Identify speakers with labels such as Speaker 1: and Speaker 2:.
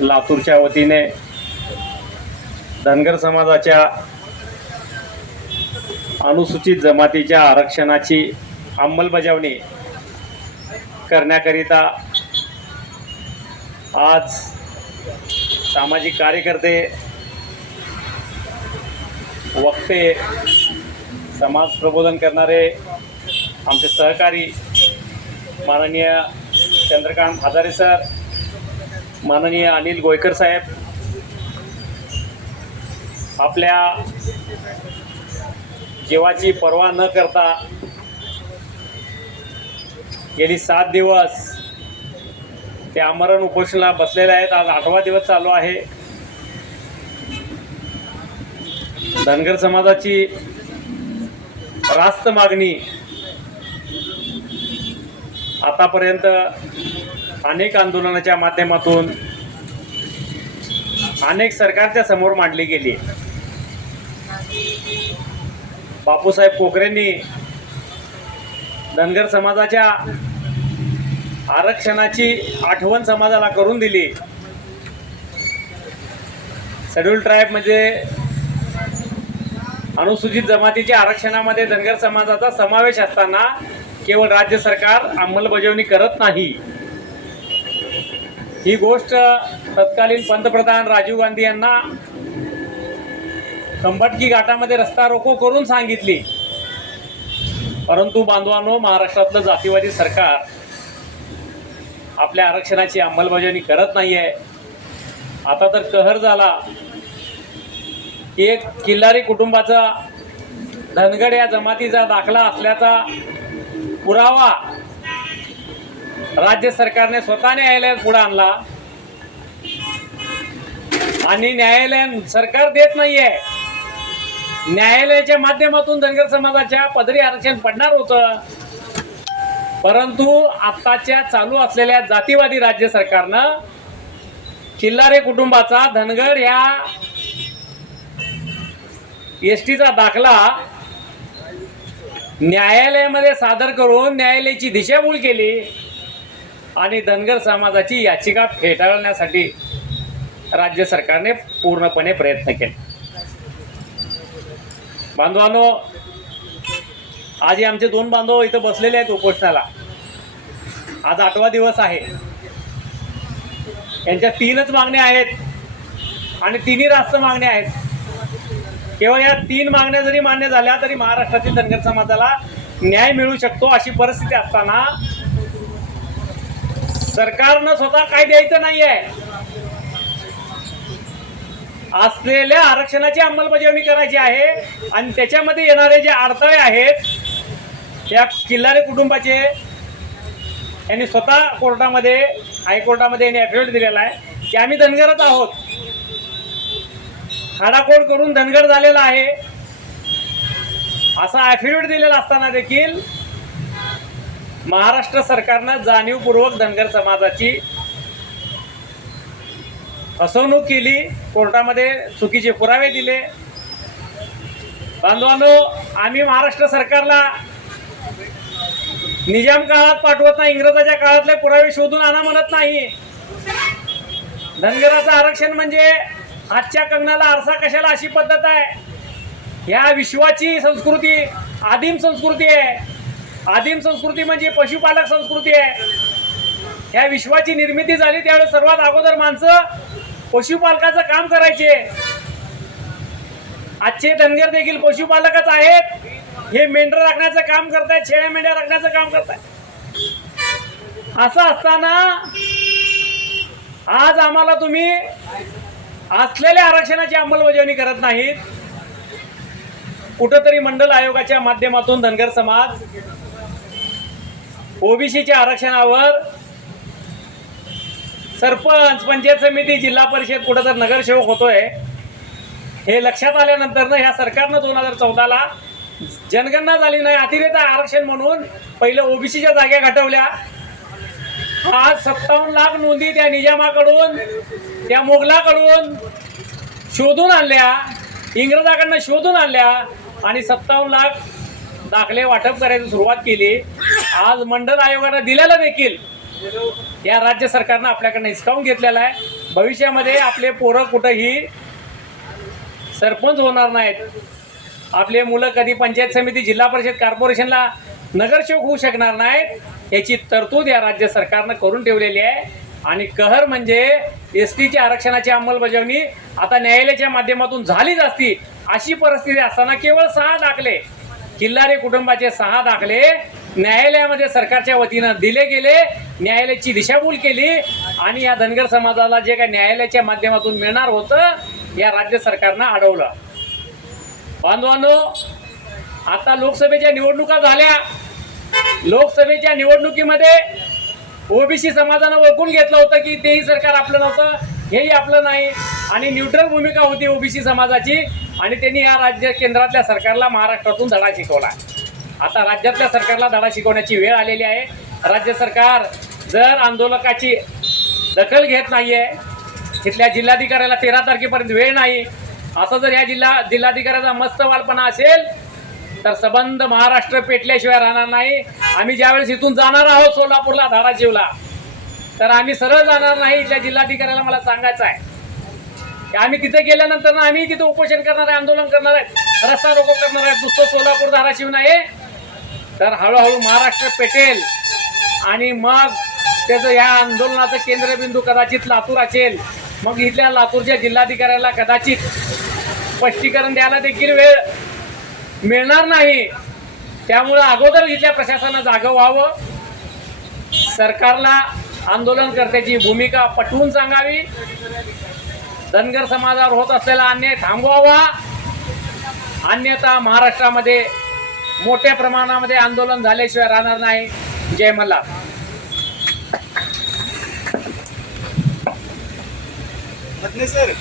Speaker 1: लातूरच्या वतीने धनगर समाजाच्या अनुसूचित जमातीच्या आरक्षणाची अंमलबजावणी करण्याकरिता आज सामाजिक कार्यकर्ते वक्ते समाज प्रबोधन करणारे आमचे सहकारी माननीय चंद्रकांत हजारे सर माननीय अनिल गोयकर साहेब आपल्या जीवाची पर्वा न करता गेली सात दिवस ते आमरण उपोषणाला बसलेले आहेत. आज आठवा दिवस चालू आहे. धनगर समाजाची रास्त मागणी आतापर्यंत अनेक आंदोलनाच्या माध्यमातून अनेक सरकारच्या समोर मांडली गेली. बापूसाहेब कोकरेंनी धनगर समाजाच्या आरक्षणाची आठवण समाजाला करून दिली. शेड्यूल ट्राईब म्हणजे अनुसूचित जमातीच्या आरक्षणामध्ये धनगर समाजाचा समावेश असताना केवळ राज्य सरकार अंमलबजावणी करत नाही. ही गोष्ट तत्कालीन पंतप्रधान राजीव गांधी यांना खंबटकी घाटामध्ये रस्ता रोको करून सांगितली. परंतु बांधवांनो महाराष्ट्रातलं जातीवादी सरकार आपल्या आरक्षणाची अंमलबजावणी करत नाही आहे आता तर कहर झाला. की एक किल्लारी कुटुंबाचा धनगड या जमातीचा दाखला असल्याचा पुरावा राज्य सरकारने स्वतः न्यायालयात पुढे आणला. आणि न्यायालय सरकार देत नाहीये. न्यायालयाच्या माध्यमातून धनगर समाजाच्या पदरी आरक्षण पडणार होतं. परंतु आत्ताच्या चालू असलेल्या जातीवादी राज्य सरकारनं किल्लारे कुटुंबाचा धनगर या एस टीचा दाखला न्यायालयामध्ये सादर करून न्यायालयाची दिशाभूल केली. आणि धनगर समाजाची याचिका फेटाळण्यासाठी राज्य सरकारने पूर्णपणे प्रयत्न केले. बांधवांनो आज आमचे दोन बांधव इथं बसलेले आहेत उपोषणाला. आज आठवा दिवस आहे. यांच्या तीनच मागण्या आहेत आणि तिन्ही रास्त मागण्या आहेत. केवळ या तीन मागण्या जरी मान्य झाल्या तरी महाराष्ट्रातील धनगर समाजाला न्याय मिळू शकतो अशी परिस्थिती असताना सरकारनं स्वतः काय द्यायचं नाहीये. असलेल्या आरक्षणाची अंमलबजावणी करायची आहे आणि त्याच्यामध्ये येणारे जे अडथळे आहेत त्या किल्लारे कुटुंबाचे यांनी स्वतः कोर्टामध्ये हायकोर्टामध्ये यांनी ॲफिडेविट दिलेला आहे की आम्ही धनगरच आहोत. खाडाखोड करून धनगर झालेला आहे. असा ॲफिडेविट दिलेला असताना देखील महाराष्ट्र सरकारनं जाणीवपूर्वक धनगर समाजाची फसवणूक केली. कोर्टामध्ये चुकीचे पुरावे दिले. बांधवांनो आम्ही महाराष्ट्र सरकारला निजाम काळात पाठवत नाही इंग्रजाच्या काळातले पुरावे शोधून आणा म्हणत नाही. धनगराचं आरक्षण म्हणजे आजच्या कंगनाला आरसा कशाला अशी पद्धत आहे? ह्या विश्वाची संस्कृती आदिम संस्कृती आहे. आदिम संस्कृती म्हणजे पशुपालक संस्कृती आहे. ह्या विश्वाची निर्मिती झाली त्यावेळेस सर्वात अगोदर माणसं पशुपालकाचं काम करायचे. आजचे धनगर देखील पशुपालकच आहेत. हे मेंढर राखण्याचं काम करतायत शेळ्या मेंढ्या राखण्याचं काम करतायत. असं असताना आज आम्हाला तुम्ही असलेल्या आरक्षणाची अंमलबजावणी करत नाहीत. कुठंतरी मंडल आयोगाच्या माध्यमातून धनगर समाज ओबीसीच्या आरक्षणावर सरपंच पंचायत समिती जिल्हा परिषद कुठं तर नगरसेवक होतोय. हे लक्षात आल्यानंतर ह्या सरकारनं दोन हजार चौदाला जनगणना झाली नाही अतिरेक आरक्षण म्हणून पहिलं ओबीसीच्या जागा घटवल्या आज सत्तावन्न लाख नोंदी त्या निजामाकडून त्या मोगलाकडून शोधून आणल्या इंग्रजाकडनं शोधून आणल्या आणि सत्तावन्न लाख दाखले वाटप करायची सुरुवात केली. आज मंडल आयोगानं दिलेलं देखील या राज्य सरकारनं आपल्याकडनं हिसकावून घेतलेला आहे. भविष्यामध्ये आपले पोरं कुठंही सरपंच होणार नाहीत. आपले मुलं कधी पंचायत समिती जिल्हा परिषद कॉर्पोरेशनला नगरसेवक होऊ शकणार नाहीत याची तरतूद या राज्य सरकारनं करून ठेवलेली आहे. आणि कहर म्हणजे एस टीच्या आरक्षणाची अंमलबजावणी आता न्यायालयाच्या माध्यमातून झालीच असती. अशी परिस्थिती असताना केवळ सहा दाखले किल्लारे कुटुंबाचे सहा दाखले न्यायालयामध्ये सरकारच्या वतीनं दिले गेले न्यायालयाची दिशाभूल केली आणि या धनगर समाजाला जे काही न्यायालयाच्या माध्यमातून मिळणार होतं या राज्य सरकारनं अडवलं. बांधवांनो आता लोकसभेच्या निवडणुका झाल्या. लोकसभेच्या निवडणुकीमध्ये ओबीसी समाजानं ओळखून घेतलं होतं की तेही सरकार आपलं नव्हतं हेही आपलं नाही. आणि न्यूट्रल भूमिका होती ओबीसी समाजाची आणि त्यांनी या राज्य केंद्रातल्या सरकारला महाराष्ट्रातून धडा शिकवला. आता राज्यातल्या सरकारला धडा शिकवण्याची वेळ आलेली आहे. राज्य सरकार जर आंदोलकाची दखल घेत नाहीये तिथल्या जिल्हाधिकाऱ्याला तेरा तारखेपर्यंत वेळ नाही असं जर या जिल्हा जिल्हाधिकाऱ्याचा मस्त वालपणा असेल तर सबंध महाराष्ट्र पेटल्याशिवाय राहणार नाही. आम्ही ज्यावेळेस इथून जाणार आहोत सोलापूरला धाराशिवला तर आम्ही सरळ जाणार नाही इथल्या जिल्हाधिकाऱ्याला मला सांगायचं आहे. की आम्ही तिथे गेल्यानंतर ना आम्ही तिथे उपोषण करणार आहे आंदोलन करणार आहेत रस्ता रोको करणार आहेत दुसरं सोलापूर धाराशिव नाही तर हळूहळू महाराष्ट्र पेटेल. आणि मग त्याचं या आंदोलनाचं केंद्रबिंदू कदाचित लातूर असेल. मग इथल्या लातूरच्या जिल्हाधिकाऱ्याला कदाचित स्पष्टीकरण द्यायला देखील वेळ मिळणार नाही. त्यामुळं अगोदर इथल्या प्रशासनानं जागं व्हावं. सरकारला आंदोलनकर्त्याची भूमिका पटवून सांगावी. धनगर समाजावर होत असलेला अन्याय थांबवावा. अन्यथा महाराष्ट्रामध्ये मोठ्या प्रमाणामध्ये आंदोलन झाल्याशिवाय राहणार नाही. जय मल्हार.
Speaker 2: सर